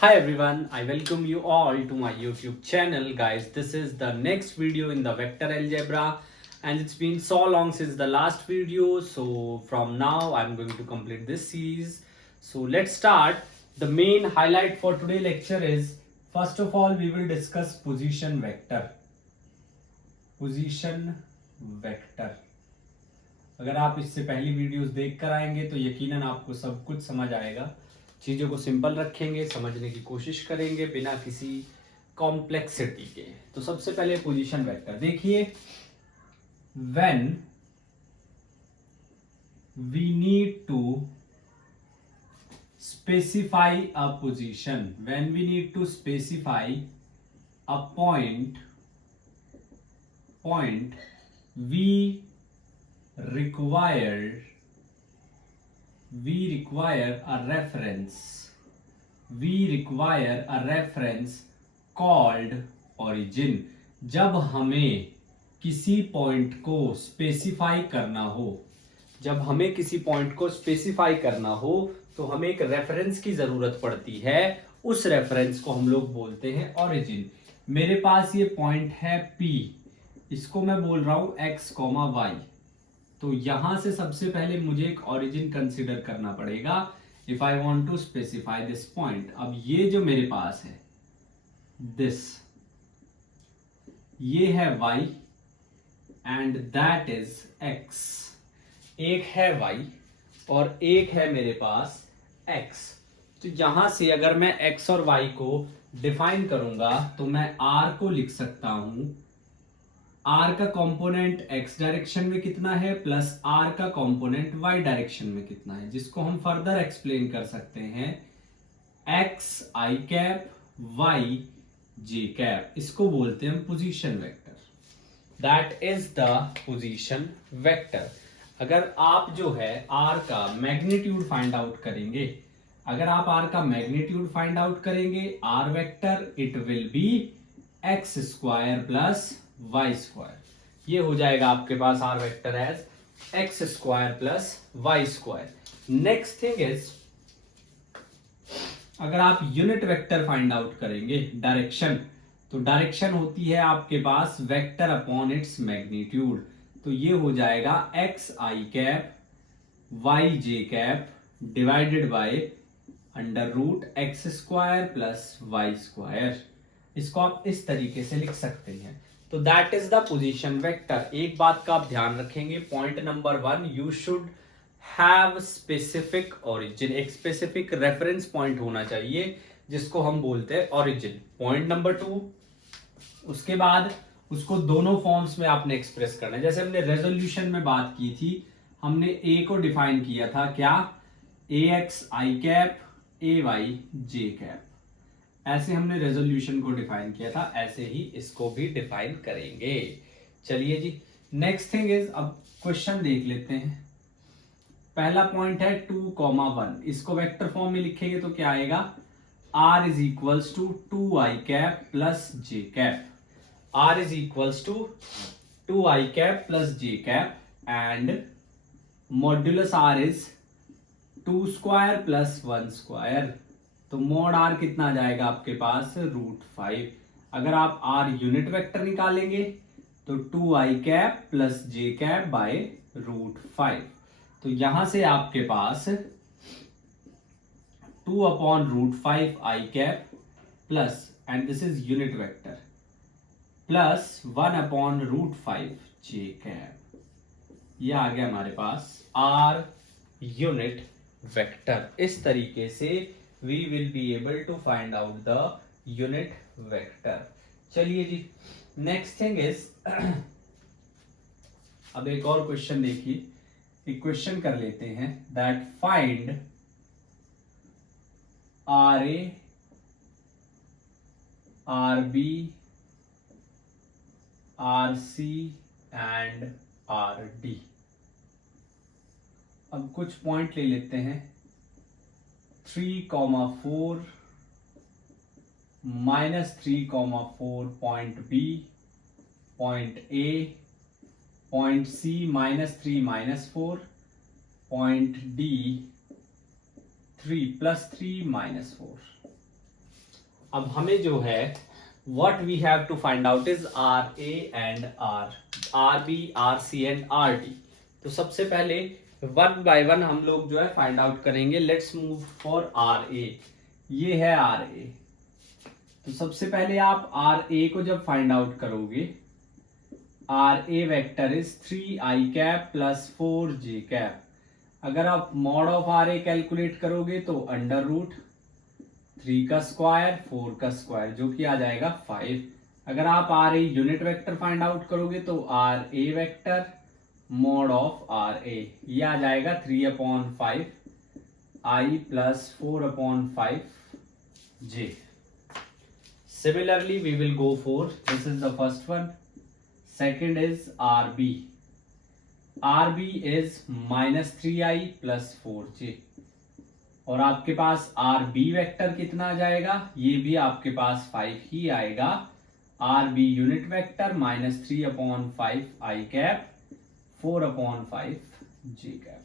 Hi everyone, I welcome you all to my YouTube channel. Guys, this is the next video in the vector algebra and it's been so long since the last video. So from now I'm going to complete this series. So let's start. The main highlight for today lecture is, first of all we will discuss position vector. Position vector. अगर आप इससे पहली videos देख कर आएंगे तो यकीनन आपको सब कुछ समझ आएगा. चीज़ों को सिंपल रखेंगे, समझने की कोशिश करेंगे बिना किसी कॉम्प्लेक्सिटी के. तो सबसे पहले पोजीशन वेक्टर देखिए. When we need to specify a position, when we need to specify a point we require a reference called origin. जब हमें किसी पॉइंट को स्पेसिफाई करना हो तो हमें एक रेफरेंस की जरूरत पड़ती है. उस रेफरेंस को हम लोग बोलते हैं ओरिजिन. मेरे पास ये पॉइंट है P, इसको मैं बोल रहा हूं x, y. तो यहां से सबसे पहले मुझे एक ओरिजिन कंसीडर करना पड़ेगा if I want to specify this point. अब ये जो मेरे पास है दिस, ये है y and that is x. एक है y और एक है मेरे पास x. तो यहां से अगर मैं x और y को डिफाइन करूंगा तो मैं r को लिख सकता हूं. r का कंपोनेंट x डायरेक्शन में कितना है प्लस r का कंपोनेंट y डायरेक्शन में कितना है, जिसको हम फर्दर एक्सप्लेन कर सकते हैं x i cap y j cap. इसको बोलते हैं हम position vector. That is the position vector. अगर आप जो है r का मैग्नीट्यूड फाइंड आउट करेंगे, r vector it will be x square plus y square. ये हो जाएगा आपके पास r vector as x square plus y square. Next thing is, अगर आप यूनिट वेक्टर फाइंड आउट करेंगे डायरेक्शन, तो डायरेक्शन होती है आपके पास वेक्टर अपॉन इट्स मैग्नीट्यूड. तो ये हो जाएगा x i cap y j cap divided by under root x square plus y square. इसको आप इस तरीके से लिख सकते हैं. तो that is the position vector. एक बात का आप ध्यान रखेंगे, point number 1, you should have specific origin. एक स्पेसिफिक रेफरेंस पॉइंट होना चाहिए जिसको हम बोलते हैं ओरिजिन. पॉइंट नंबर 2, उसके बाद उसको दोनों फॉर्म्स में आपने एक्सप्रेस करना है. जैसे हमने रेजोल्यूशन में बात की थी, हमने ए को डिफाइन किया था क्या, A X I cap A Y J cap. ऐसे हमने रेजोल्यूशन को डिफाइन किया था, ऐसे ही इसको भी डिफाइन करेंगे. चलिए जी, नेक्स्ट थिंग इज, अब क्वेश्चन देख लेते हैं. पहला पॉइंट है 2,1. इसको वेक्टर फॉर्म में लिखेंगे तो क्या आएगा, r is equals to 2i cap plus j cap. r is equals to 2i cap plus j cap and modulus r is 2 square plus 1 square. तो मोड r कितना आ जाएगा आपके पास, √5. अगर आप r यूनिट वेक्टर निकालेंगे तो 2i cap plus j cap by √5. तो यहां से आपके पास 2 upon √5 i cap plus, and this is unit vector, plus 1 upon √5 j cap. ये आ गया हमारे पास r यूनिट वेक्टर. इस तरीके से we will be able to find out the unit vector. चलिए जी, next thing is अब एक और क्वेश्चन देखिए, एक क्वेश्चन कर लेते हैं, that find RA, RB, RC and RD. अब कुछ पॉइंट ले लेते हैं. 3,4 -3,4 point B, point A, point C -3 -4, point D 3 +3 -4. अब हमें जो है what we have to find out is RA and RB, RC and RD। तो सबसे पहले वन बाय वन हम लोग जो है फाइंड आउट करेंगे। Let's move for RA। ये है RA। तो सबसे पहले आप RA को जब फाइंड आउट करोगे, RA vector is 3i plus 4j। अगर आप मॉड ऑफ RA कैलकुलेट करोगे तो अंडर रूट 3 का स्क्वायर 4 का स्क्वायर, जो कि आ जाएगा 5। अगर आप RA unit vector find out करोगे तो RA vector mod of RA ये आ जाएगा 3/5 i plus 4/5 j। Similarly, we will go for, this is the first one. Second is RB. RB is minus 3i plus 4j। और आपके पास RB vector कितना आ जाएगा, ये भी आपके पास 5 ही आएगा। RB unit vector minus 3/5 i cap 4/5 j cap.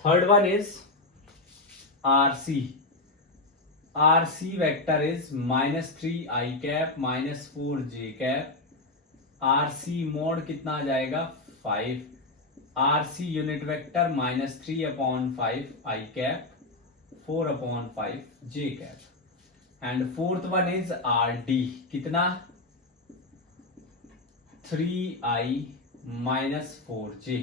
Third one is RC। RC vector is minus 3i cap minus 4j cap. RC mode कितना आ जाएगा 5। RC unit vector minus 3/5 i cap 4/5 j cap. And fourth one is RD। कितना 3i minus 4j।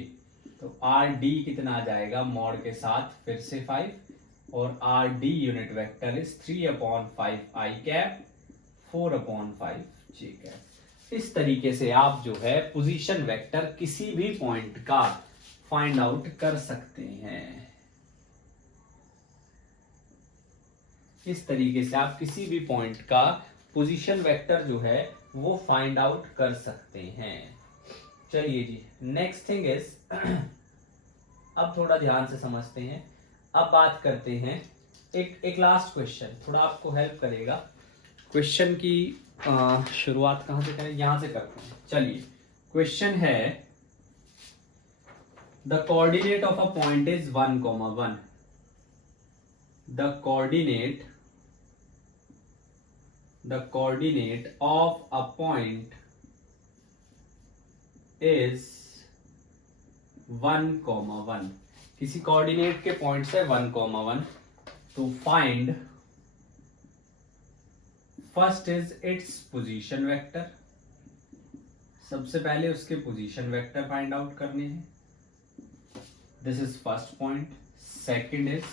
तो RD कितना आ जाएगा mod के साथ फिर से 5, और RD unit vector is 3/5 i cap 4/5 j cap. इस तरीके से आप जो है पोजीशन वेक्टर किसी भी पॉइंट का फाइंड आउट कर सकते हैं। इस तरीके से आप किसी भी पॉइंट का पोजीशन वेक्टर जो है वो फाइंड आउट कर सकते हैं। चलिए जी, नेक्स्ट थिंग इज अब थोड़ा ध्यान से समझते हैं। अब बात करते हैं एक लास्ट क्वेश्चन, थोड़ा आपको हेल्प करेगा। क्वेश्चन की शुरुआत कहां से करें, यहां से करते हैं। चलिए, क्वेश्चन है the coordinate of a point is 1,1। The coordinate of a point is 1,1। किसी कोऑर्डिनेट के पॉइंट से 1,1। तो find, first is its position vector. सबसे पहले उसके पोजीशन वेक्टर फाइंड आउट करने हैं। This is first point. Second is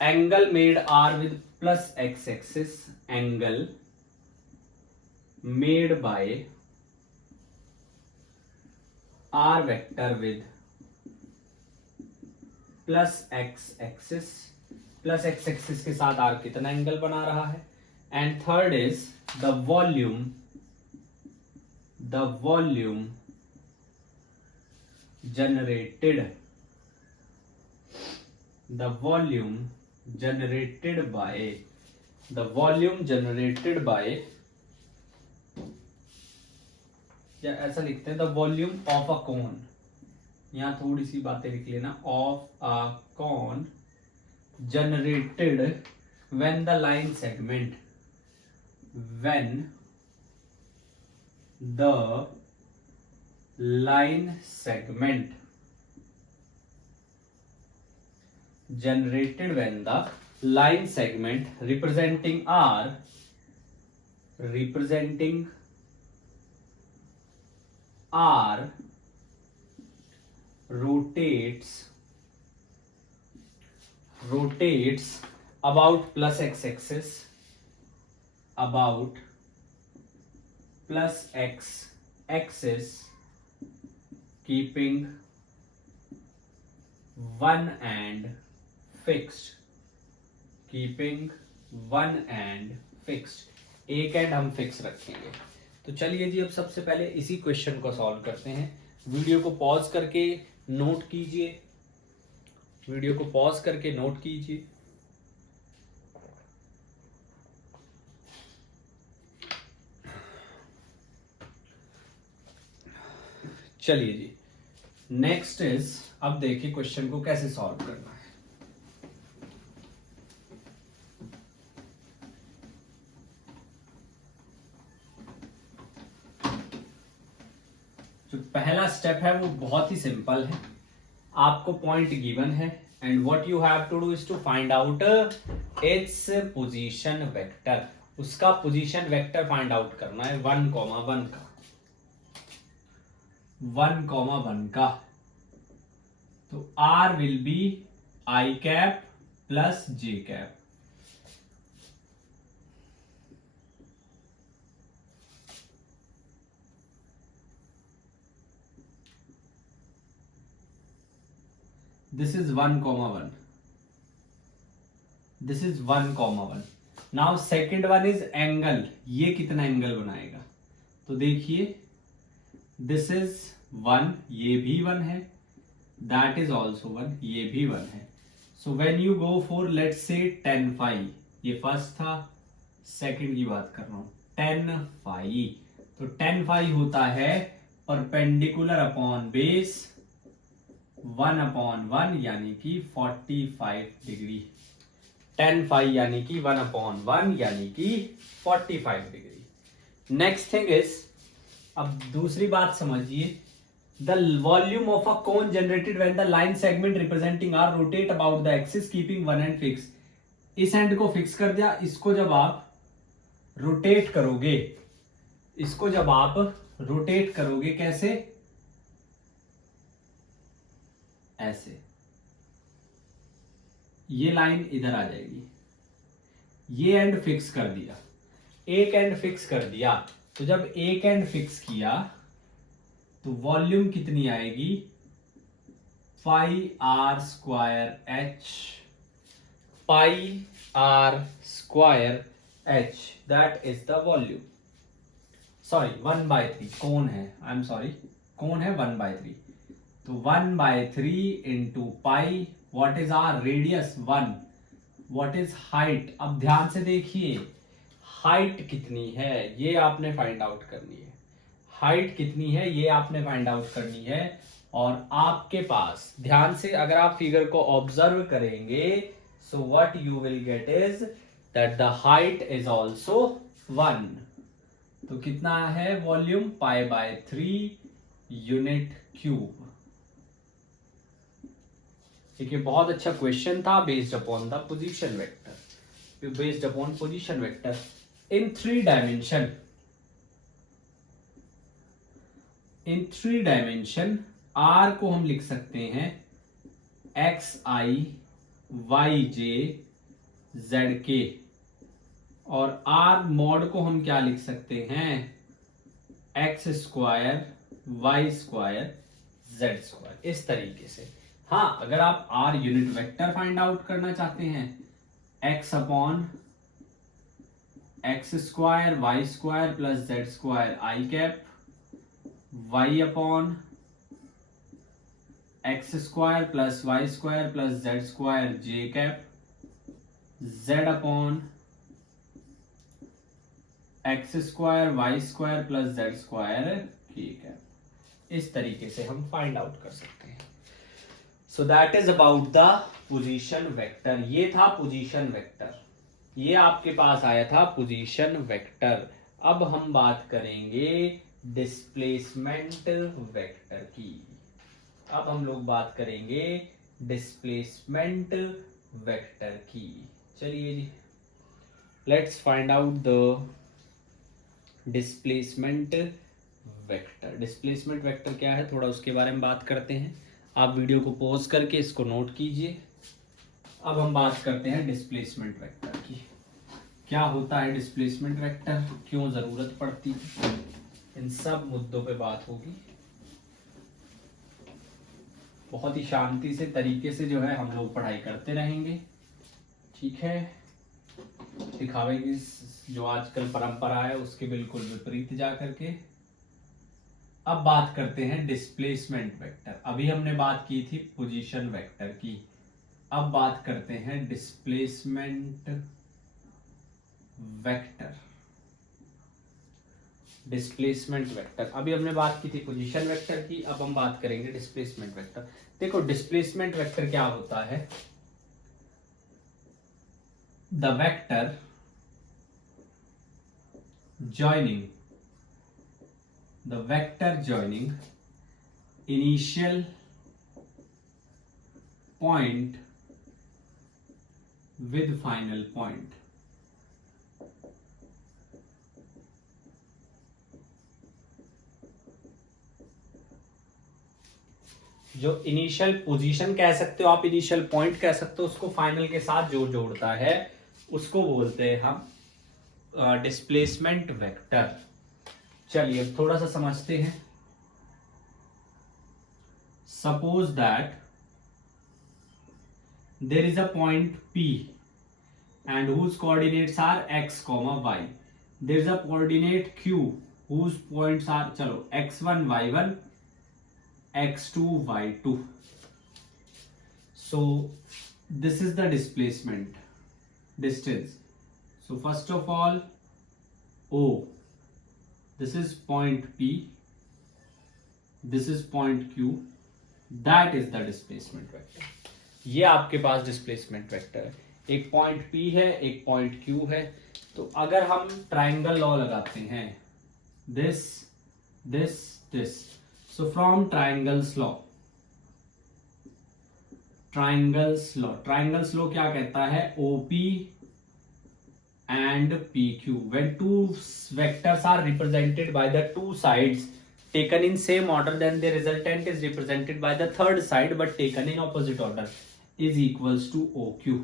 angle made R with plus X axis. Angle made by R vector with plus X axis. Plus X axis के साथ R कितना angle बना रहा है। And third is the volume generated by या ऐसा लिखते हैं द वॉल्यूम ऑफ अ कोन। यहां थोड़ी सी बातें लिख लेना। Of a cone generated when the line segment generated when the line segment representing R rotates about plus x axis, keeping one end fixed। एक एंड हम फिक्स रखेंगे। तो चलिए जी, अब सबसे पहले इसी क्वेश्चन को सॉल्व करते हैं। वीडियो को पॉज करके नोट कीजिए। चलिए जी, नेक्स्ट इज, अब देखिए क्वेश्चन को कैसे सॉल्व करना है। जो पहला स्टेप है वो बहुत ही सिंपल है। आपको पॉइंट गिवन है and what you have to do is to find out its position vector. उसका पोजीशन वेक्टर फाइंड आउट करना है 1,1 का, 1,1 का। तो R will be I cap plus J cap. This is 1,1. This is 1,1. Now second one is angle. ये कितना angle बनाएगा? तो देखिए this is 1, ये भी 1 है, that is also 1, ये भी 1 है। So when you go for let's say tan phi, ये फर्स्ट था, सेकंड की बात कर रहा हूं, tan phi। तो tan phi होता है परपेंडिकुलर अपॉन बेस 1/1 यानी कि 45 डिग्री। tan phi यानी कि 1/1 यानी कि 45 डिग्री। नेक्स्ट थिंग इज, अब दूसरी बात समझिए, the volume of a cone generated when the line segment representing R rotate about the axis keeping one end fix. इस एंड को फिक्स कर दिया, इसको जब आप रोटेट करोगे, इसको जब आप रोटेट करोगे कैसे, ऐसे, ये लाइन इधर आ जाएगी, ये एंड फिक्स कर दिया, एक एंड फिक्स कर दिया। तो जब एक एंड फिक्स किया तो वॉल्यूम कितनी आएगी, pi R square H, pi R square H, that is the volume. Sorry 1/3 कोण है, आई एम सॉरी, कोण है 1/3। तो 1/3 into pi, what is R radius 1, what is height. अब ध्यान से देखिए हाइट कितनी है ये आपने फाइंड आउट करनी है, हाइट कितनी है ये आपने फाइंड आउट करनी है। और आपके पास ध्यान से अगर आप फिगर को ऑब्जर्व करेंगे, so what you will get is that the height is also 1। तो कितना है वॉल्यूम, π/3 यूनिट क्यूब। ठीक है, बहुत अच्छा क्वेश्चन था, based upon the position vector, based upon position vector in 3 dimension. In 3 dimension R को हम लिख सकते हैं xi yj zk, और आर मॉड को हम क्या लिख सकते हैं, x square y square z square, इस तरीके से। हाँ, अगर आप R unit vector find out करना चाहते हैं, x upon X square Y square plus Z square I cap, y upon X square plus Y square plus Z square J cap, z upon X square Y square plus Z square K cap. इस तरीके से हम find out कर सकते हैं। So that is about the position vector. ये था position vector, ये आपके पास आया था पोजीशन वेक्टर। अब हम बात करेंगे डिस्प्लेसमेंट वेक्टर की। अब हम लोग बात करेंगे डिस्प्लेसमेंट वेक्टर की। चलिए जी, let's find out the displacement vector. Displacement vector क्या है, थोड़ा उसके बारे में बात करते हैं। आप वीडियो को पॉज करके इसको नोट कीजिए। अब हम बात करते हैं डिस्प्लेसमेंट वेक्टर की। क्या होता है डिस्प्लेसमेंट वेक्टर, क्यों जरूरत पड़ती है, इन सब मुद्दों पे बात होगी। बहुत ही शांति से तरीके से जो है हम लोग पढ़ाई करते रहेंगे, ठीक है। दिखावे की जो आजकल परंपरा है उसके बिल्कुल विपरीत जा करके। अब बात करते हैं डिस्प्लेसमेंट वेक्टर। अभी हमने बात की थी पोजीशन वेक्टर की, अब बात करते हैं डिस्प्लेसमेंट वेक्टर। डिस्प्लेसमेंट वेक्टर, अभी हमने बात की थी पोजीशन वेक्टर की, अब हम बात करेंगे डिस्प्लेसमेंट वेक्टर। देखो डिस्प्लेसमेंट वेक्टर क्या होता है, the vector joining, the vector joining initial point with final point. जो इनिशियल पोजीशन कह सकते हो आप, इनिशियल पॉइंट कह सकते हो, उसको फाइनल के साथ जो जोड़ता है उसको बोलते हैं हम डिस्प्लेसमेंट वेक्टर। चलिए अब थोड़ा सा समझते हैं। Suppose that there is a point P and whose coordinates are x, y. There is a coordinate Q whose points are चलो x1 y1 x2 y2. So this is the displacement distance. So first of all O, this is point P, this is point Q, that is the displacement vector. ये आपके पास displacement vector है। एक point P है, एक point Q है। तो अगर हम ट्राइंगल लॉ लगाते हैं, this this this, so from triangles law क्या कहता है? OP and PQ when two vectors are represented by the two sides taken in same order, then the resultant is represented by the third side but taken in opposite order, is equals to OQ.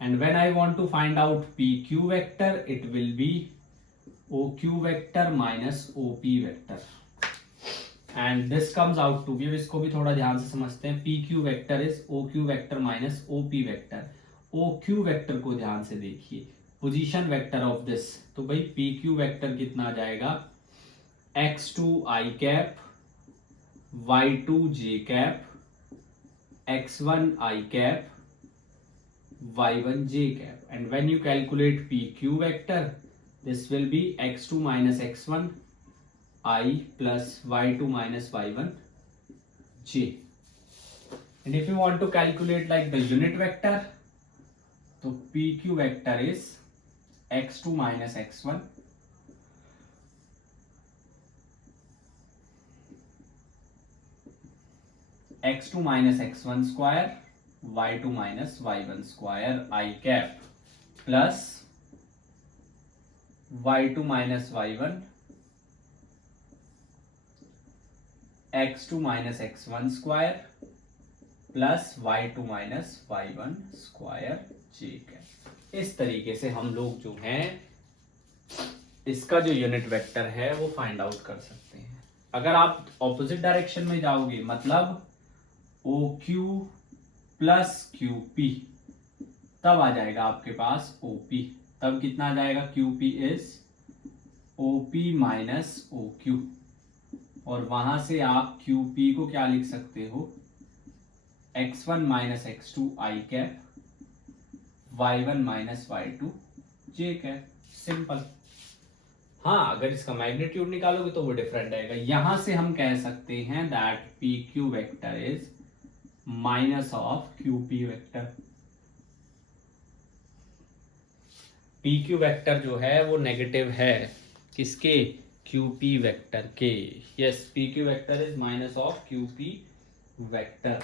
And when I want to find out PQ vector, it will be OQ vector minus OP vector. And this comes out to be, अब इसको भी थोड़ा ध्यान से समझते हैं। PQ vector is OQ vector minus OP vector. OQ vector को ध्यान से देखिए, पोजीशन वेक्टर ऑफ दिस। तो भाई PQ वेक्टर कितना आ जाएगा? x2 i cap, y2 j cap, x1 i cap, y1 j cap. And when you calculate PQ vector, this will be x2 minus x1 I plus y2 minus y1 j. And if you want to calculate like the unit vector, so PQ vector is x2 minus x1 x2 minus x1 square y2 minus y1 square I cap plus y2 minus y1 x2 minus x1 square plus y2 minus y1 square j cap। इस तरीके से हम लोग जो हैं इसका जो unit vector है वो फाइंड आउट कर सकते हैं। अगर आप ऑपोजिट डायरेक्शन में जाओगे, मतलब OQ प्लस QP, तब आ जाएगा आपके पास OP। तब कितना आ जाएगा? QP is OP minus OQ। और वहां से आप QP को क्या लिख सकते हो? x1 minus x2 I cap, y1 minus y2 j cap. Simple. हाँ, अगर इसका मैग्नीट्यूड निकालोगे तो वो डिफरेंट आएगा। यहां से हम कह सकते हैं that PQ vector is minus of QP vector. PQ vector जो है वो नेगेटिव है किसके? QP वेक्टर के। Yes, PQ vector is minus of QP vector.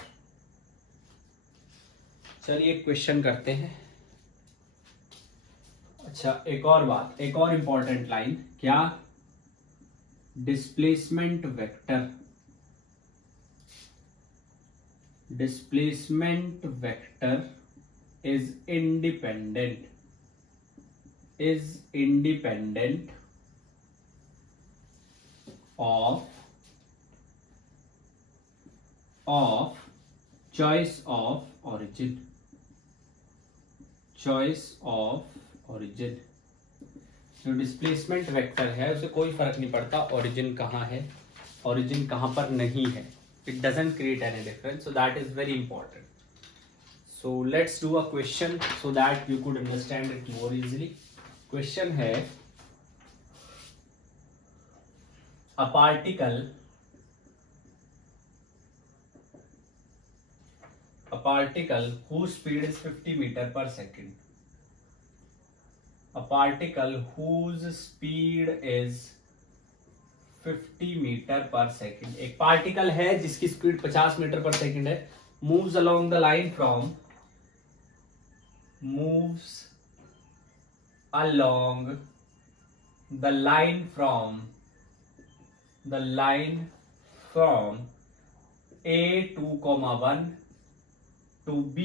चलिए क्वेश्चन करते हैं। अच्छा, एक और बात, एक और इंपॉर्टेंट लाइन, क्या? Displacement vector is independent of choice of origin। जो डिस्प्लेसमेंट वेक्टर है उसे कोई फर्क नहीं पड़ता ओरिजिन कहाँ है, ओरिजिन कहाँ पर नहीं है। It doesn't create any difference, so that is very important. So let's do a question so that you could understand it more easily. Question है, a particle whose speed is 50 meter per second, a particle whose speed is 50 metre पर second. एक particle है जिसकी speed 50 metre पर second है, moves along the line from A 2,1 to B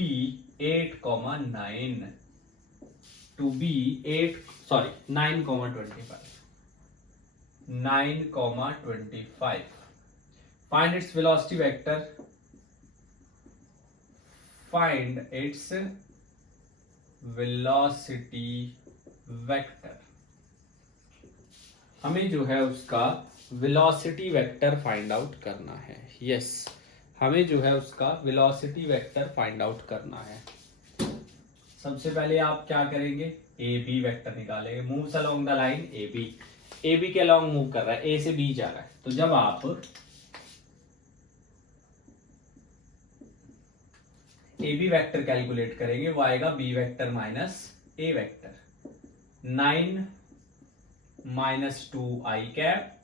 8,9 to B 9,25. Find its velocity vector. Find its velocity vector. हमें जो है उसका वेलोसिटी वेक्टर फाइंड आउट करना है। यस, हमें जो है उसका वेलोसिटी वेक्टर फाइंड आउट करना है। सबसे पहले आप क्या करेंगे, ए बी वेक्टर निकालेंगे। Moves along the line A B के अलोंग मूव कर रहा है, ए से बी जा रहा है। तो जब आप ए बी वेक्टर कैलकुलेट करेंगे वो आएगा B vector minus A vector. 9 minus 2 I cap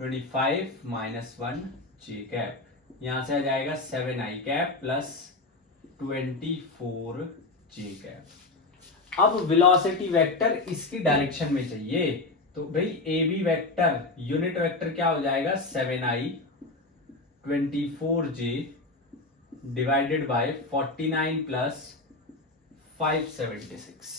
25 minus 1 J cap, यहां से आ जाएगा 7 I cap plus 24 J cap. अब वेलोसिटी वेक्टर इसकी डायरेक्शन में चाहिए, तो भाई A B vector unit vector क्या हो जाएगा 7i 24j divided by 49 plus 576।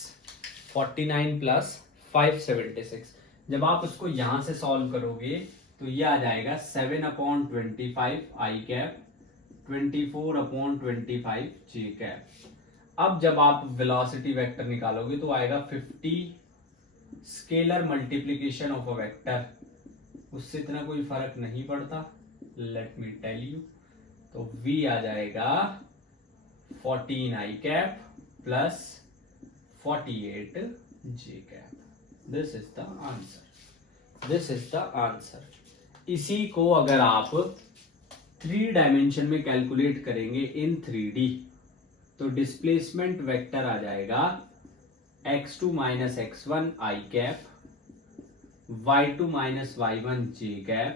49 plus 576 जब आप उसको यहां से सॉल्व करोगे तो ये आ जाएगा 7/25 आई कैप 24/25 जे कैप। अब जब आप वेलोसिटी वेक्टर निकालोगे तो आएगा 50 scalar multiplication of a vector, उससे इतना कोई फर्क नहीं पड़ता, लेट मी टेल यू। तो v आ जाएगा 14 I cap plus 48 J cap. This is the answer. इसी को अगर आप 3 डायमेंशन में कैलकुलेट करेंगे इन 3D तो डिस्प्लेसमेंट वेक्टर आ जाएगा x2 minus x1 I cap y2 minus y1 j cap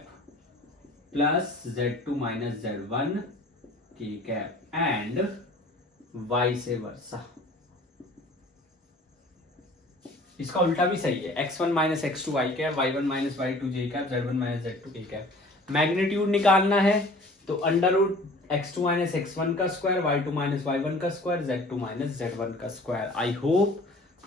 plus z2 minus z1 k cap and vice versa. इसका उल्टा भी सही है, x1 minus x2 I cap y1 minus y2 j cap z1 minus z2 k cap. Magnitude निकालना है तो under root x2 minus x1 का square y2 minus y1 का स्क्वायर z2 माइनस z1 का स्क्वायर। आई होप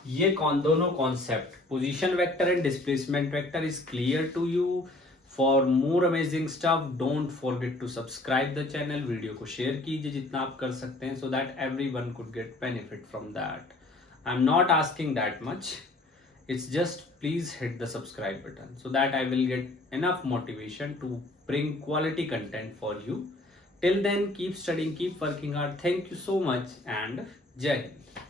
ये दोनों concept position vector and displacement vector is clear to you. For more amazing stuff don't forget to subscribe the channel, video को share कीजिए जितना आप कर सकते हैं so that everyone could get benefit from that. I am not asking that much, it's just please hit the subscribe button so that I will get enough motivation to bring quality content for you. Till then, keep studying, keep working hard. Thank you so much and Jai Hind.